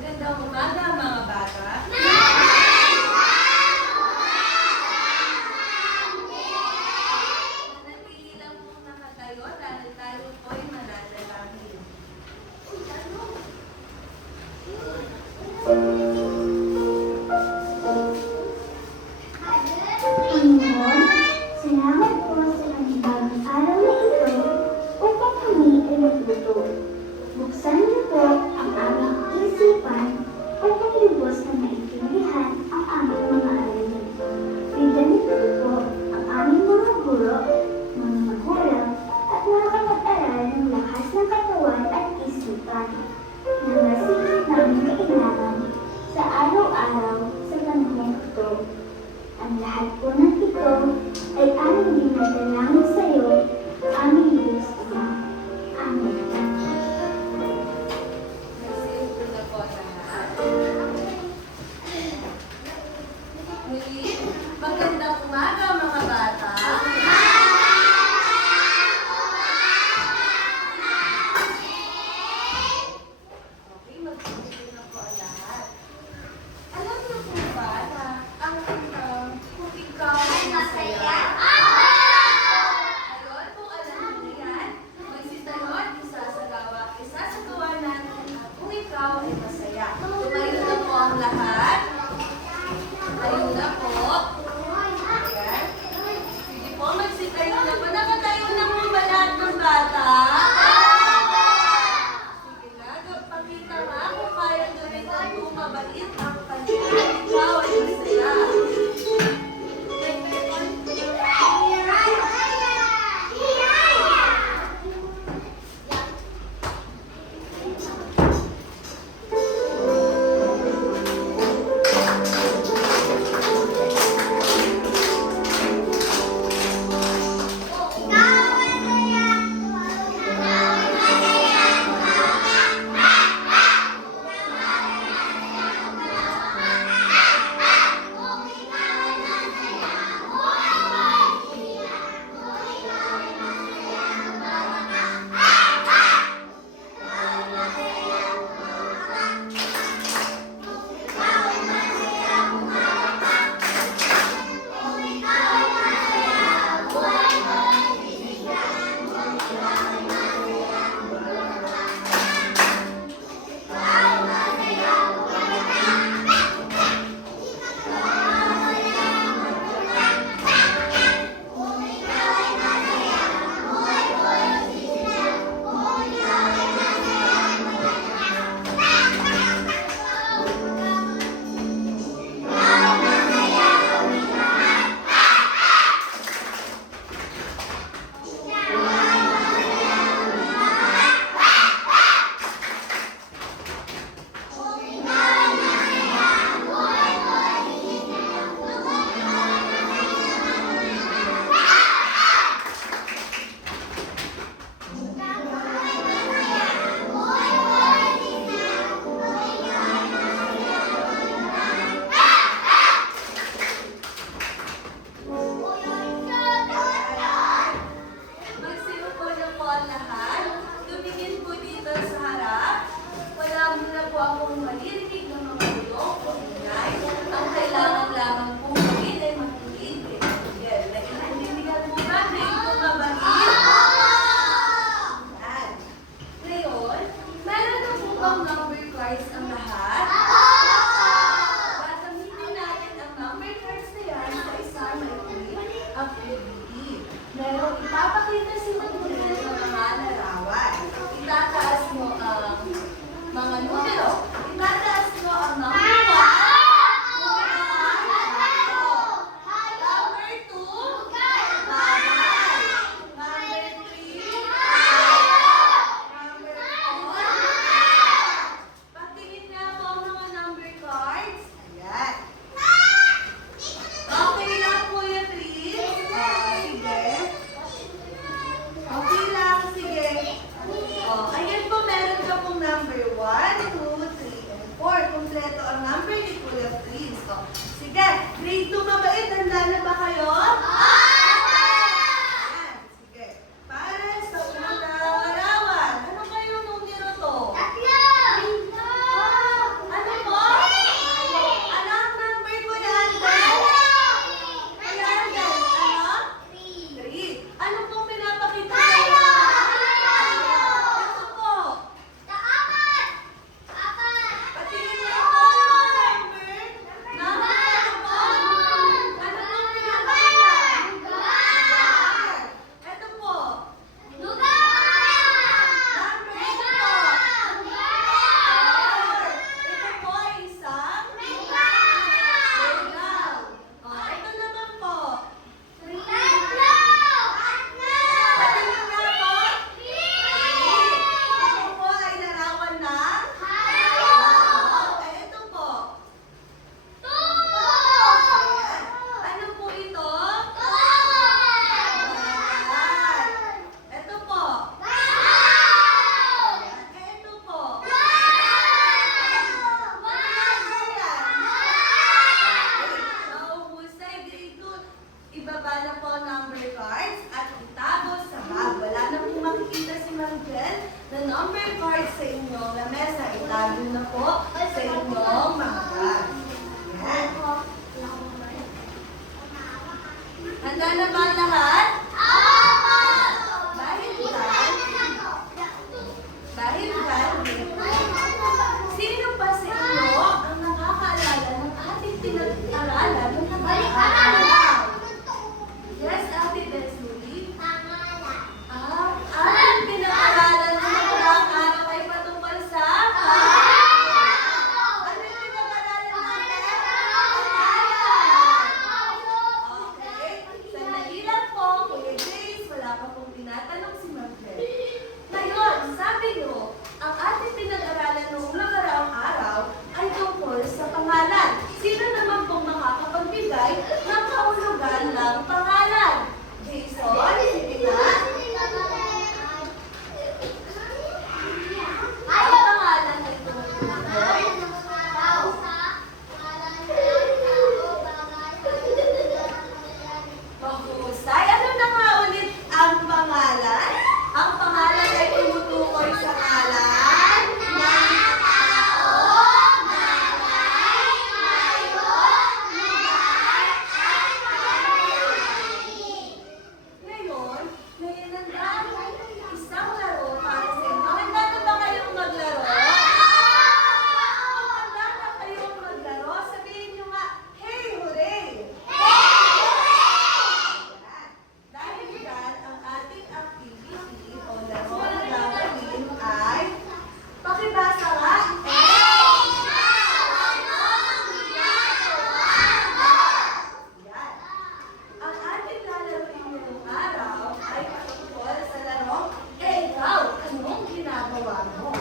Magandang umaga mga bata. Manatili lang po nakatayo dahil tayo po'y mananalangin. Panginoon, salamat po sa panibagong araw na ito upang kami ay matuto. Buksan niyo po ang aming isipan upang lubos na maintindihan ang aming mga aralin. Bigyan niyo po ang aming mga guro, mga magulang, at mga kapag-aral ng lakas ng katawan at isipan na masigit namin kailangan sa araw-araw sa panahon ito. Ang lahat po ng ito ay aming dinadalangin sa iyo, aming Diyos Ama. Amen. Nagsiupo na po lahat. Muli, magandang umaga mga bata. Okay, magsiupo na po lahat. Alam niyo po ba na ang kung ikaw ay masaya? Ayun, kung alam niyo yan, magsitayo at isasagawa natin kung ikaw ay masaya. Tumayo na po ang lahat. Tayo na po. Ayan. Sige po, magsitayo na po. Nakatayo na po ba lahat ng bata? Sige na, pakita nga kung kaya gawin ang tumabait ang paningin. Ikaw ay masaya. Magsiupo na po ang lahat. Tumingin po dito sa harap. Wala muna po akong maririnig ng mga bulong o ingay. Ang kailangan lamang po gawin ay makinig. Yan. Naiintindihan po ba na ito mabait? Yan. Ngayon, meron na po bang number cards ang lahat? Gagamitin natin ang number cards na yan sa isang maikli activity. Merong ipapakita si Manuel ng mga larawan. Itataas mo ang mga numero. Itataas mo ang number 1, number 2, bawal. Number 3, number 4. Patingin nga po ang mga number cards. Ayan. Okay lang po yung 3. Sige. Okay lang, sige. Ayan po, meron ka pong number 1, 2, yung cards sa inyong lamesa. Itago na po sa inyong mga bag. Yan. Handa na ba ang lahat? Dahil sino pa sa inyo ang nakakaalala ng ating pinag-aralan ng nakakaalala? Yes, Ate Desiree? Ating pinag-aralan ng nakaraang araw ay patungkol sa ano yung pinag-aralan natin? Pangalan! Okay, sandali lang po, Kuya Jace, wala pa pong tinatanong si Ma'am Jen. Ngayon, sabi nyo, ang ating pinag-aralan noong nakaraang araw ay tungkol sa pangalan. Sino naman pong makakapagbigay ng kahulugan ng pangalan? Jason, sige na. Ang pangalan ay tumutukoy. Mahusay. Ano na nga ulit ang pangalan? Ang pangalan ay tumutukoy sa ngalan ng tao, bagay, ngayon, lugar, at pangyayari. Ngayon, may inandaan isang laro para sa inyo. Handa na ba kayong maglaro? Kung handa na kayong maglaro, sabihin nyo nga, hey, hooray! Dahil dyan, ang ating activity o laro na gagawin ay pakibasa nga. Yan. Ang ating lalaroin ngayong araw ay patungkol sa larong ikaw, anong ginagawa mo?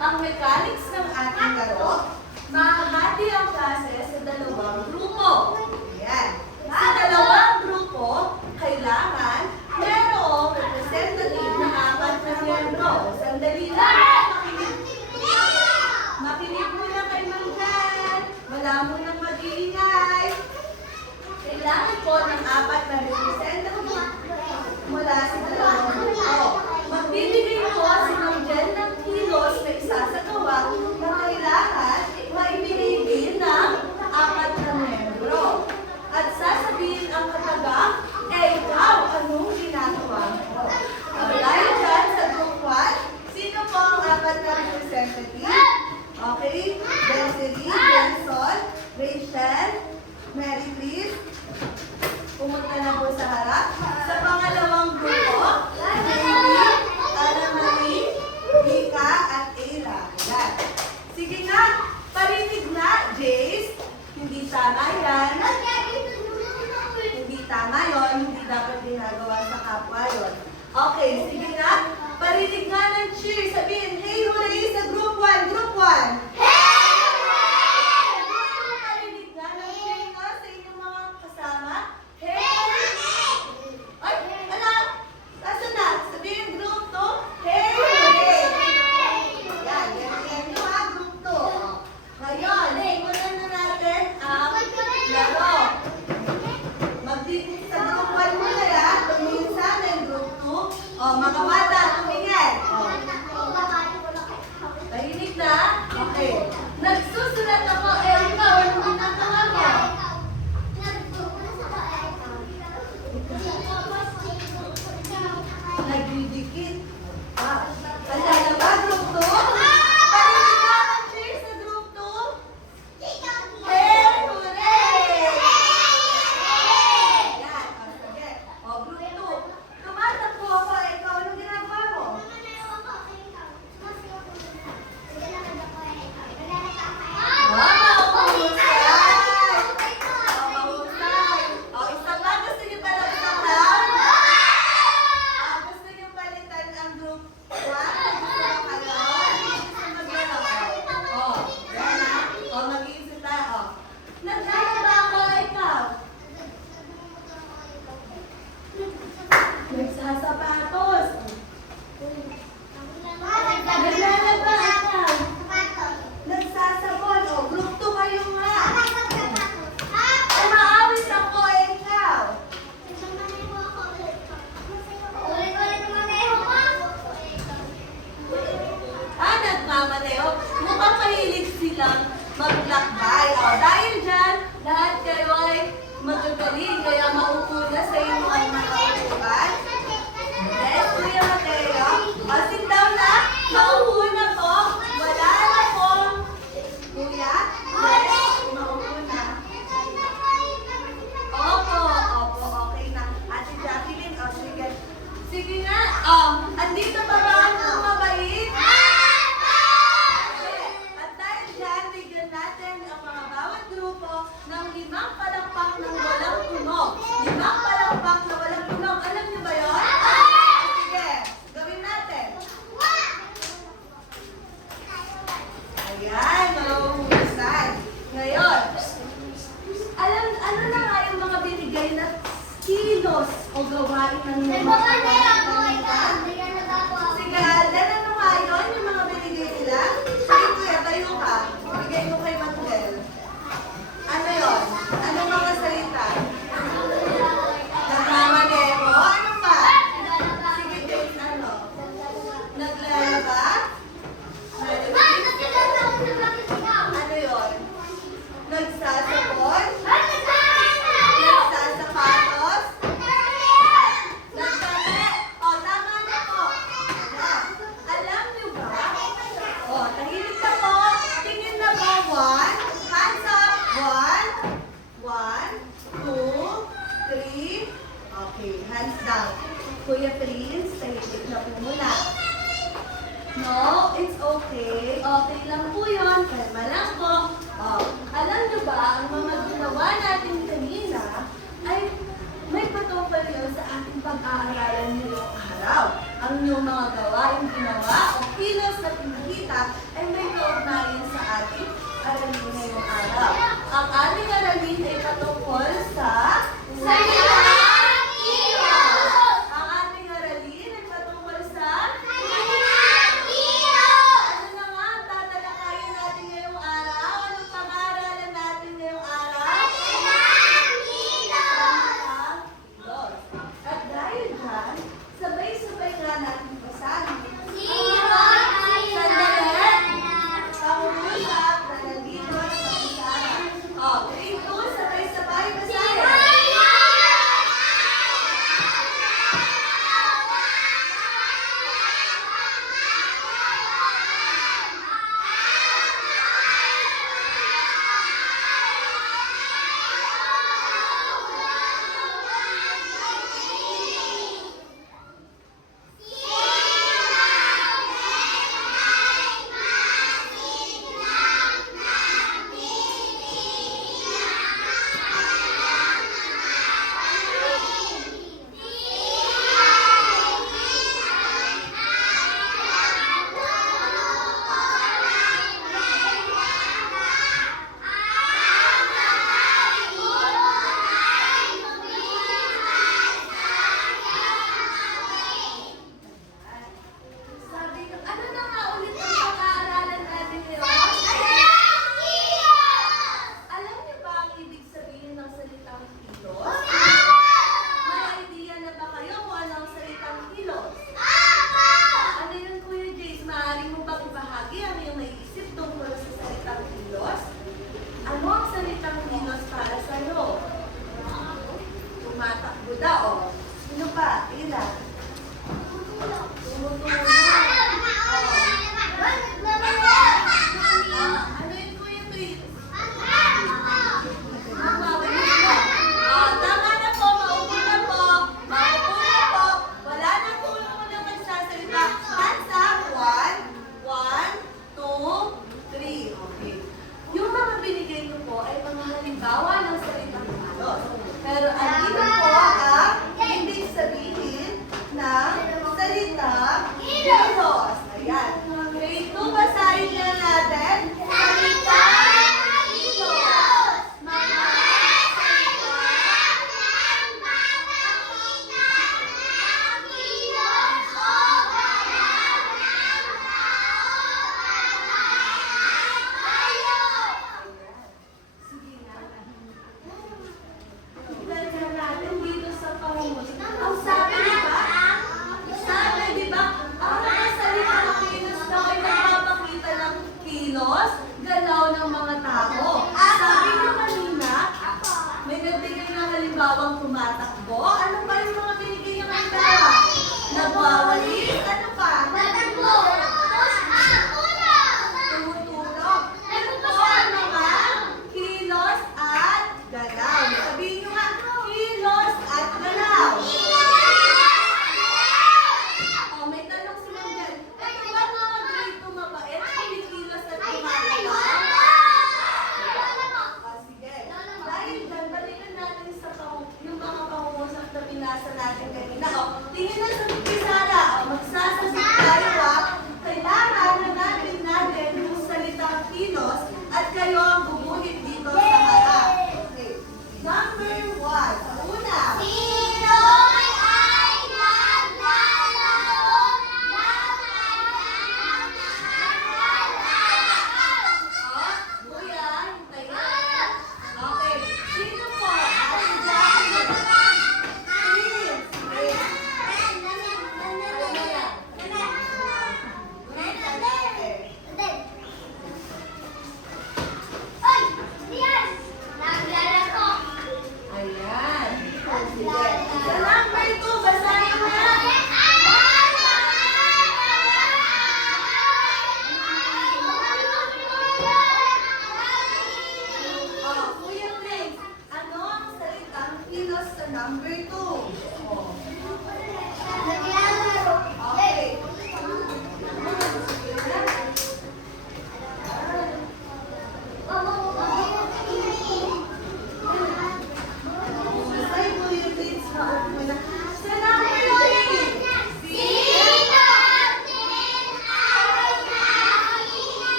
Ang mechanics ng ating laro, mahahati ang klase sa dalawang grupo. Yan. Sa dalawang grupo, kailangan merong representative na 4 na miyembro. Sandali lang. Makinig muna kay Ma'am Jan. Wala munang mag-iingay. Kailangan po ng 4 na representative mula sa dalawang grupo. Magbibigay po si Ma'am Jan ng kilos na isasagawa na kailangan maibigay din ng 4 na miyembro. At sasabihin ang katagang, ikaw, anong ginagawa mo? Dahil dyan sa group 1, sino po ang 4 na representative? Okay, Desiree, Benson, Rachel, Mary Liz, pumunta na po sa harap. Sa pangalawang grupo, Jamie, Ana Marie, Mika, at Ayla. Yan. Sige nga, parinig na, Jace. Hindi tama yan. Hindi tama yon, hindi dapat ginagawa sa kapwa yon. Okay, sige na. Parinig nga ng cheer. Sabihin, hey, hooray sa group 1. Group 1. Parinig nga ng cheer nga sa inyong mga kasama. Hey! Ay, ala! Sasa na? Sabihin group 2. Hey, hooray! Yan, yan nyo ha, group 2. Ngayon, simulan na natin ang laro. Magdidit sa group 1 muna ya. Tumingin sa amin, group 2. O, mga bata, tumingin. O. Tahimik na? Okay. Nagsusulat ako, Erika, o nung ginagawa mo? Nagdidikit. Handa na ba, group 2? Parinig na ang cheer sa group 2. Hey, hooray! Yan, o sige. O, group 2. Tumatakbo ako, ikaw, anong ginagawa mo? Wow, Mama Leo. Mukhang mahilig silang maglakbay. O, dahil dyan, lahat kayo ay magagaling. Kaya maupo na sa inyong mga upuan. Yes, Kuya Mateo. O, sit down na. Maupo na po. Wala na po. Kuya? Yes, maupo na. Opo, okay na. Ate Jacqueline, o sige. Sige nga, andito pa ba ang mabait? At dahil dyan, bigyan natin ang mga bawat grupo ng 5 palakpak ng walang tunog. 5 palakpak na walang tunog. Alam niyo ba yun? Sige, gawin natin. Ayan, mahuhusay. Ngayon, ano na nga yung mga binigay na kilos o gawain ng mga Sige, Alden, ano nga yun? Yung mga binigay nila? Sige, Kuya, tayo ka. Bigay mo kay Matuel. Ano yun? Anong mga salita? Nagmamaneho? Ano pa? Sige, James, ano? Naglalaba? Ano yun? Nagsasapon? Nagsasapatos? Nagkame? O, tama na po. Ayan. Alam niyo ba? O, tahimik na po. Tingin na po. 1. Hands up. 1, 2, 3. Okay, hands down. Kuya Prince, tahimik na po muna. No, it's okay. Okay lang po yun. Kalma lang po. Alam niyo ba, ang mga ginawa natin kanina ay may patungkol yun sa ating pag-aaralan ngayong araw. Ang inyong mga gawain ginawa o kilos na pinakita ay may kaugnayan sa ating aralin ngayong araw. Ang ating aralin ay patungkol sa salitang kilos. Ang ating aralin ay patungkol sa ano na nga ang tatalakayin natin ngayong araw? Anong pag-aaralan natin ngayong araw? Salitang kilos. At dahil dyan, sabay-sabay nga natin basahin. Sandali. Pangungusap na nandito sa isahan.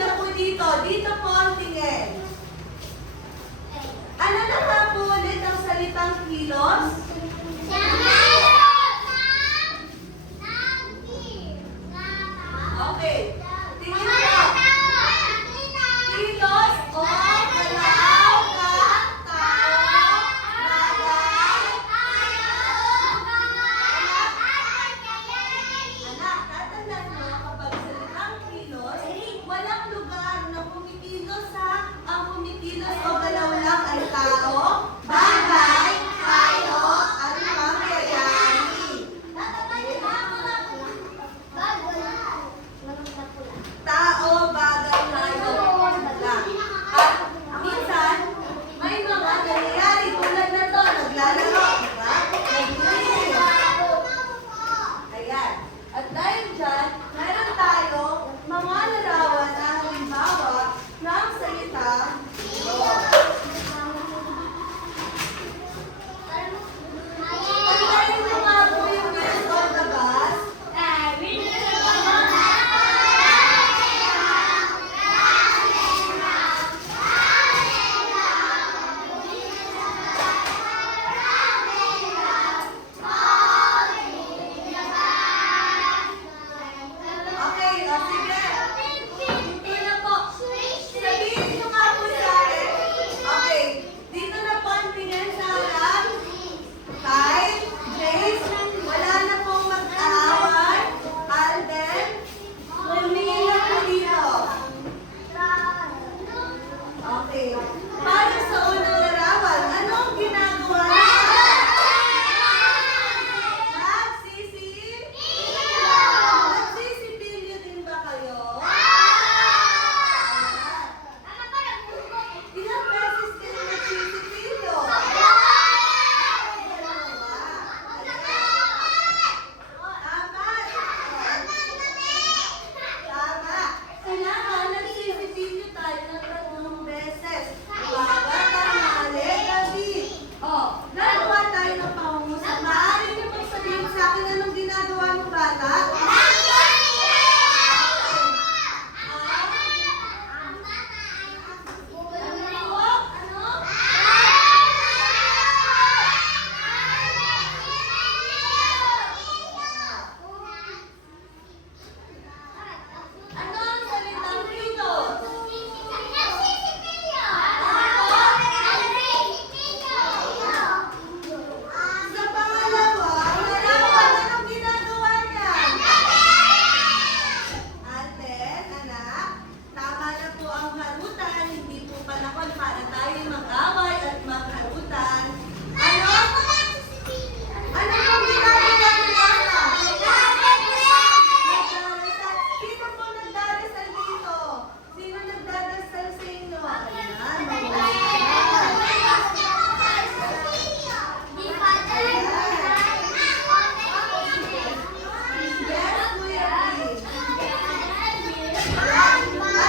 tignan po dito. Dito po ang tingin. Ano na nga po ulit ang salitang kilos? Okay. Tingin po. Kilos o galaw ng tao, bagay. Anak, tatandaan mo kapag salitang kilos, walang lugar na kumikilos ha. Ang kumikilos o galaw lang ay tao, bagay, tayo, at pangyayari. Tao, bagay, tayo, lang. At minsan, may mga nangyayari tulad na to, naglalaro, diba? Nag-iisip. Ayan. At dahil dyan, meron tayo mga larawan na halimbawa ng salita kilos. Pagkain mo nga po yung wheels on the bus. Okay, o sige. Dito na po. Sabihin nyo nga po sa akin. Okay, dito na po ang tingin sa harap. Kyle, Jace, wala na pong mag-aaway. Alden, tumingin na po dito. Okay. Para sa unang larawan, ano ang ginagawa niyo? Nagsisipilyo din ba kayo? Ilang beses kayo nagsisipilyo? Tama. Kailangan nagsisipilyo tayo ng 3 beses. Umaga, tanghali, gabi. Gagawa tayo ng pangungusap. Maaari niyo pong sabihin sa akin anong ginagawa ng bata? Ano ang salitang kilos? Sa pangalawa, larawan, anong ginagawa niya? Alden, anak, tama na po ang harutan. Hindi po panahon para tayo mag-away at magharutan. Ano? Ano pong ginagawa ng bata? Nagdarasal. Sino po nagdarasal dito? Sino nagdarasal sa inyo? Ayan, yes, Kuya Pete. Ano ginagawa ng bata?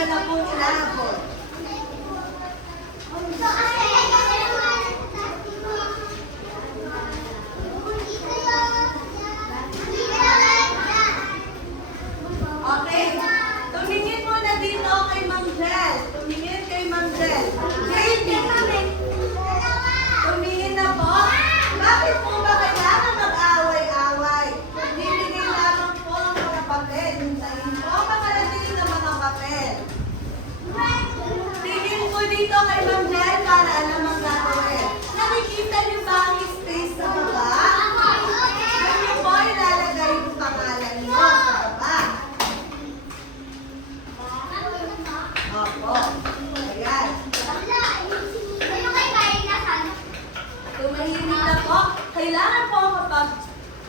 Ilan na po inaabot? Okay. Tumingin muna dito kay Ma'am Jel. Tumingin kay Ma'am Jel. JB. Tumingin na po. Bakit po ba kailangan mag-away-away? Bibigay lamang po ang mga papel. Hintayin po makarating ng mga papel. Tingin po dito kay Ma'am Jel para alam ang gagawin. Nakikita niyo ba ang space sa baba? Doon niyo po ilalagay yung pangalan niyo sa baba. Opo. Ayan. Tumahimik na po. Kailangan po kapag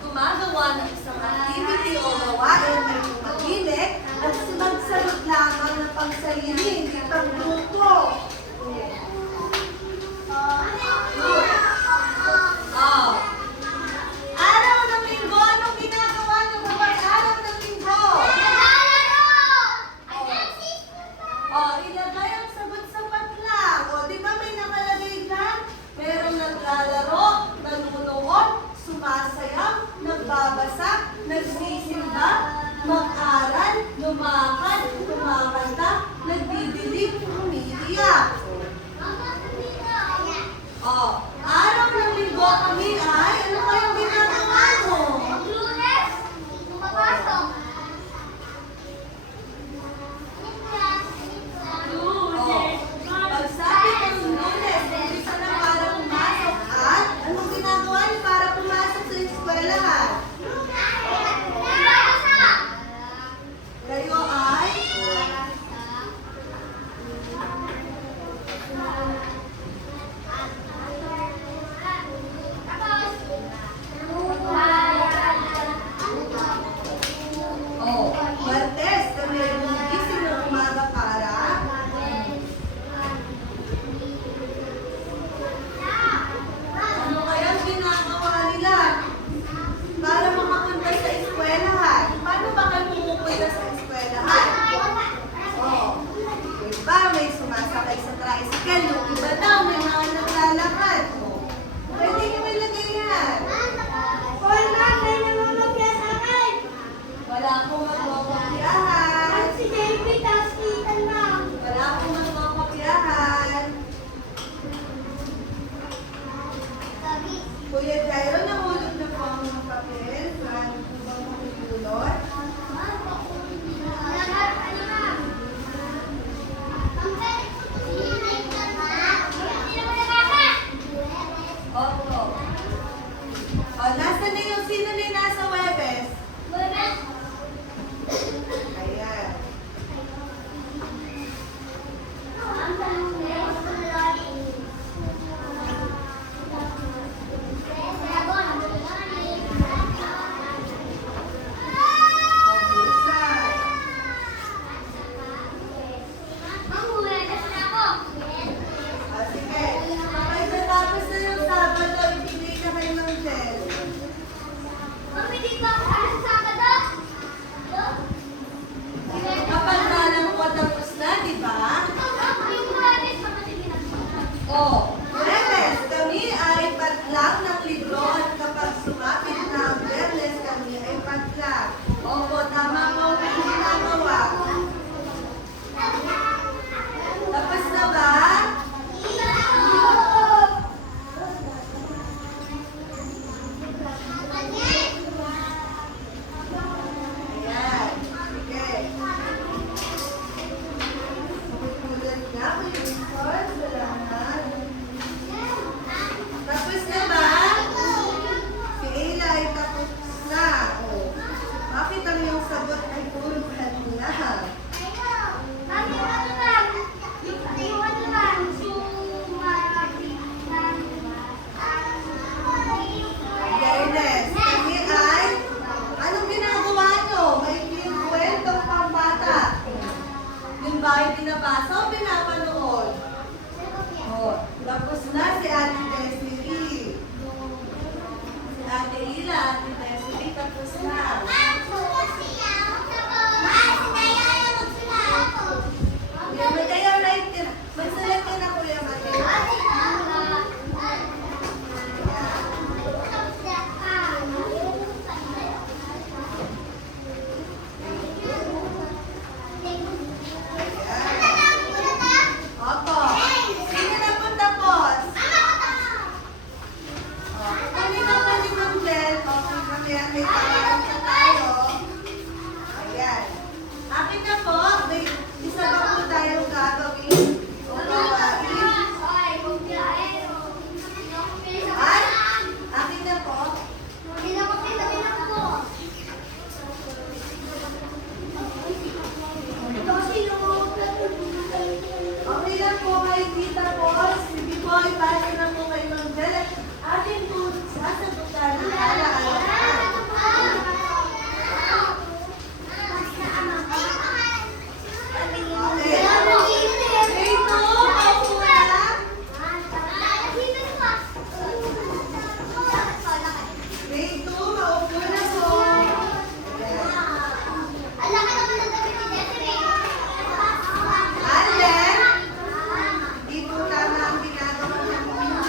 gumagawa ng isang activity o gawain ay tumahimik at magsagot lamang ng pangsarili, hindi pang-grupo. Oh. Araw ng linggo, anong ginagawa niyo kapag araw ng linggo? Oh, ilagay ang sagot sa patlang. O, di ba may nakalagay dyan? Merong naglalaro, nanunood, sumasayaw, nagbabasa, nagsisimba, mag-aral, lumakad, kumakanta, nagdidilig, umiiyak. Oh, araw ng linggo kami ay, ano kayong ginagawa mo? Oh, pagsabi ng Lunes, umpisa na para pumasok at anong ginagawa niyo para pumasok sa eskwelahan? Kayo ay? Oh, Martes, kami ay gumigising ng umaga para? Ano kaya ginagawa nila? Para makapunta sa eskwelahan. Paano ba kayo pumupunta sa eskwelahan? Oh, iba may sumasakay sa tricycle, yung iba daw may mga naglalakad. Oh, pwede nyo ilagay yan. Wala akong magpapakyahan. Wala akong magpapakyahan. Kuya Jairo, nahulog na po ang mga papel. Saan po ba mahulot? Opo. O, nasa na yung sino na yung nasa Webes? Ayan. Pag-usay. Sige. Kapag natapos na yung Sabado, ibigay na kay Ma'am Jel. Kapag nalang po tapos na, di ba? Oh, Webes, kami ay patlang ng libro at kapag sumapit na ang Biyernes, kami ay patlang. Opo, tama po ang ginagawa. Tapos na ba? Ayan. Sige. Sulit na po yung record. Salamat. Tapos na ba? Si Ayla ay tapos na. Oh. Bakit ang iyong sagot ay puro kanila? Fairness. Kami ay, anong ginagawa nyo? May kwentong pambata. Yung ba ay binabasa o pinapanood? Oh, tapos na si Ate Desiree. Si Ate Ila, Ate Desiree, tapos na. po, ipasa na po kay Ma'am Jel. Atin po sasagutan ang alaala. Grade 2, maupo na po. Allen, hindi po tama ang ginagawa niyo.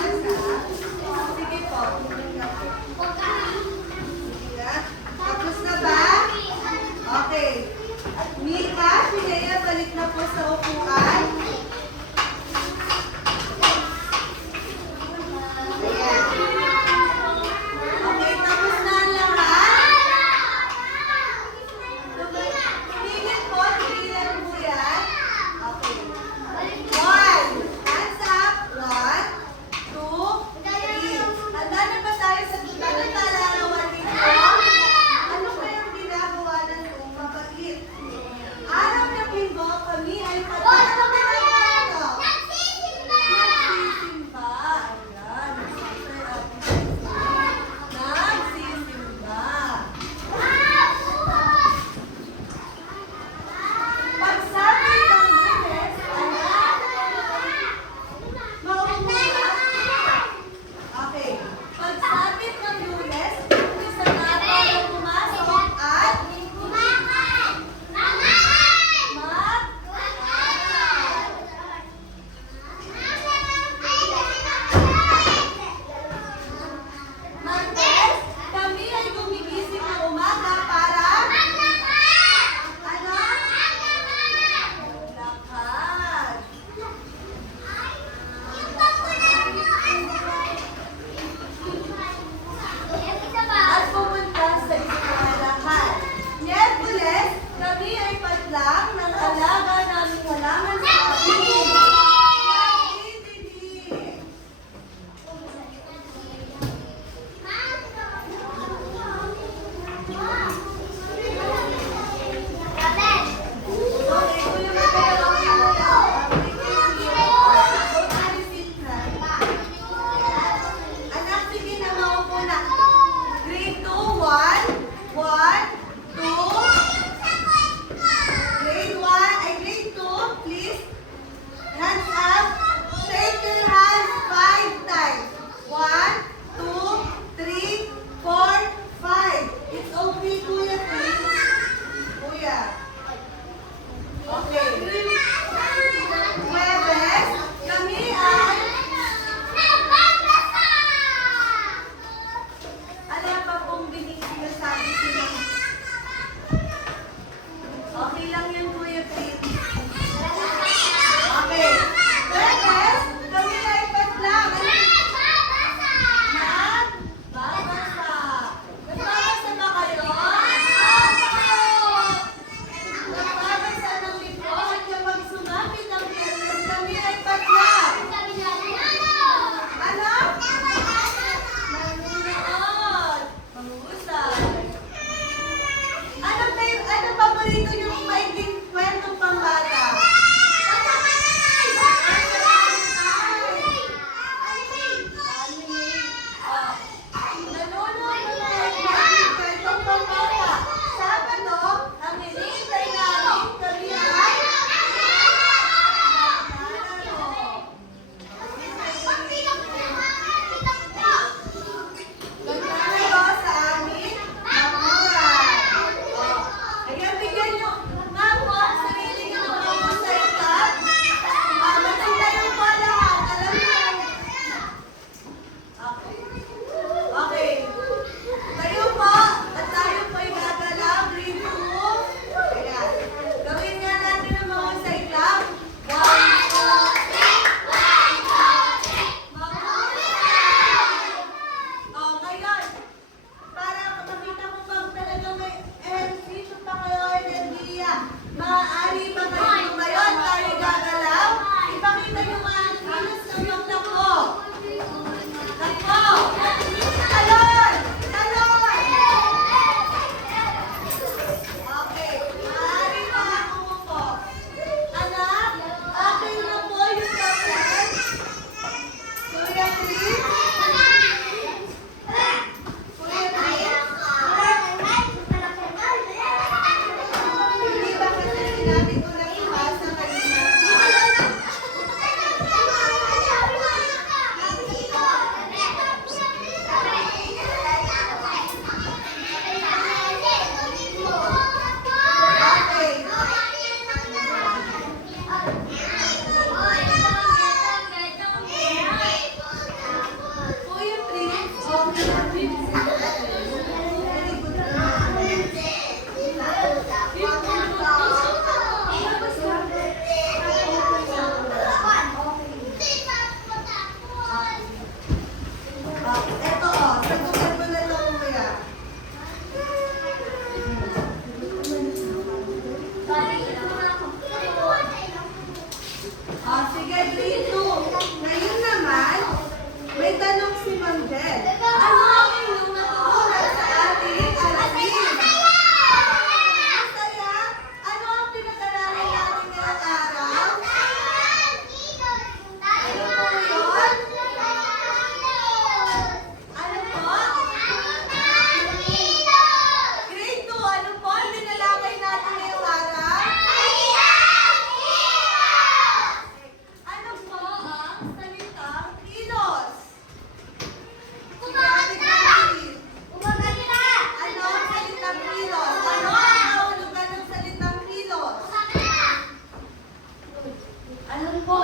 Ano po?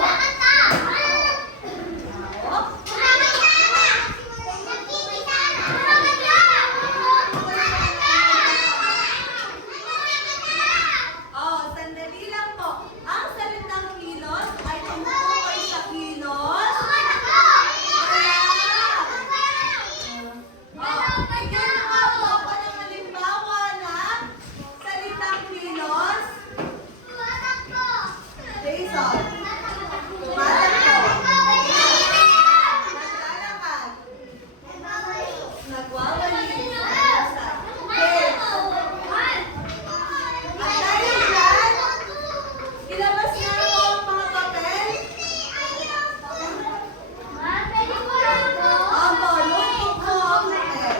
Oh, sandali lang po. Ang salitang kilos ay tumutukoy sa kilos. Oh, bigyan niyo nga po ako ng halimbawa na salitang kilos. Jason. Tumatakbo. Naglalakad. Nagwawalis. Okay. At dahil dyan, ilabas na po ang mga papel. Opo, notebook po ang papel.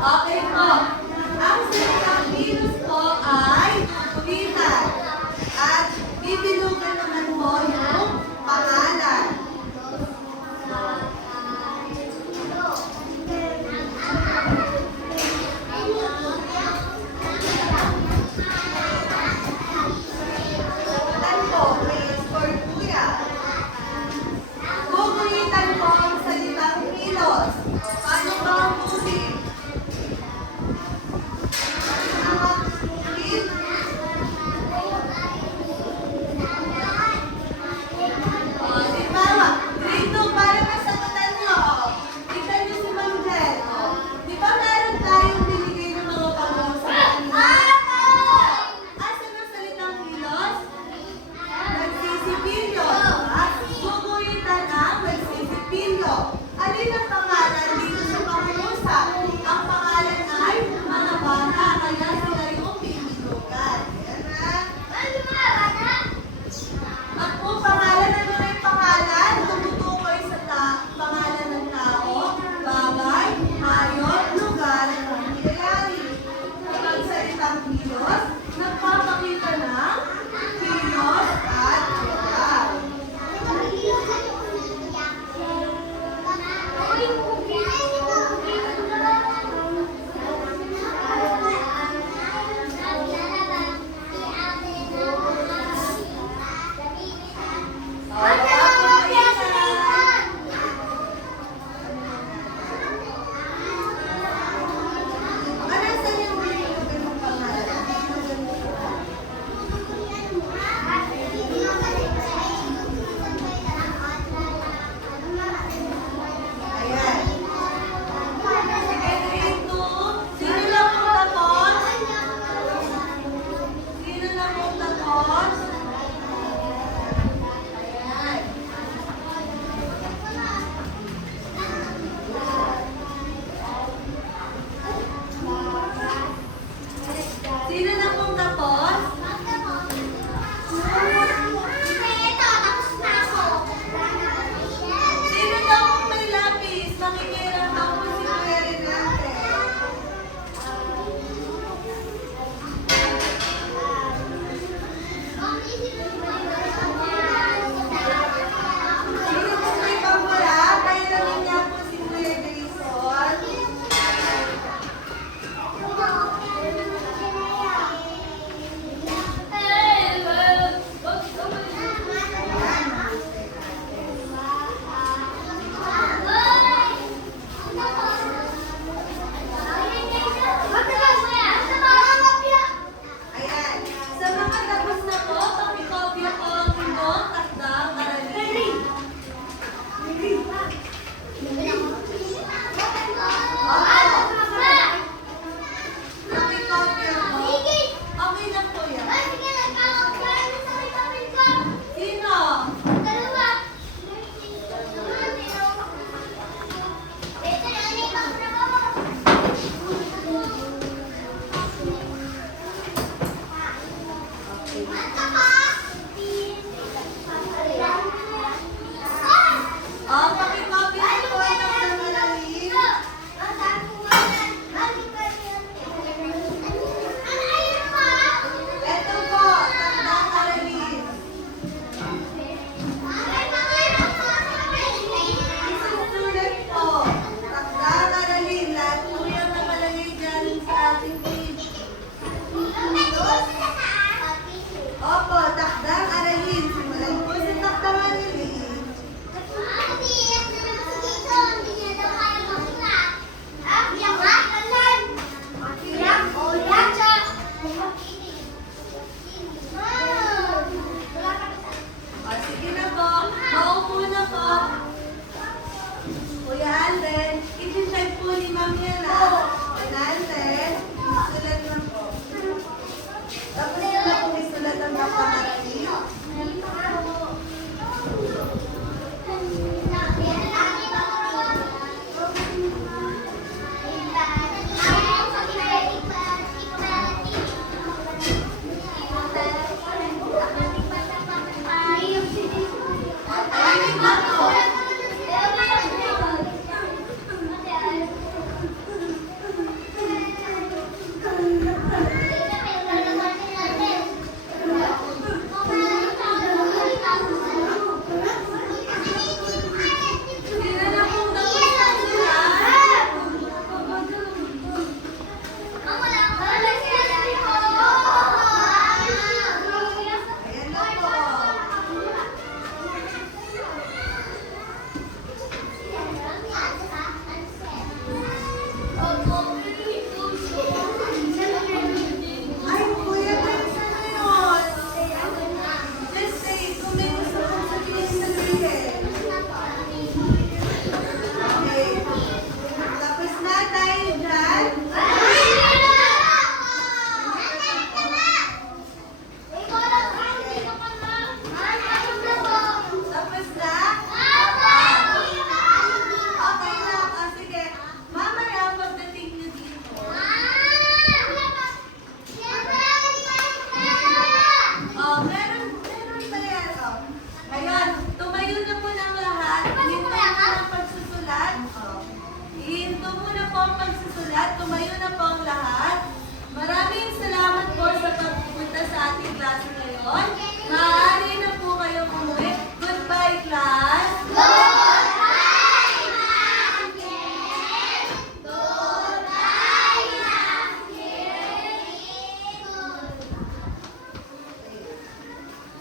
Okay po,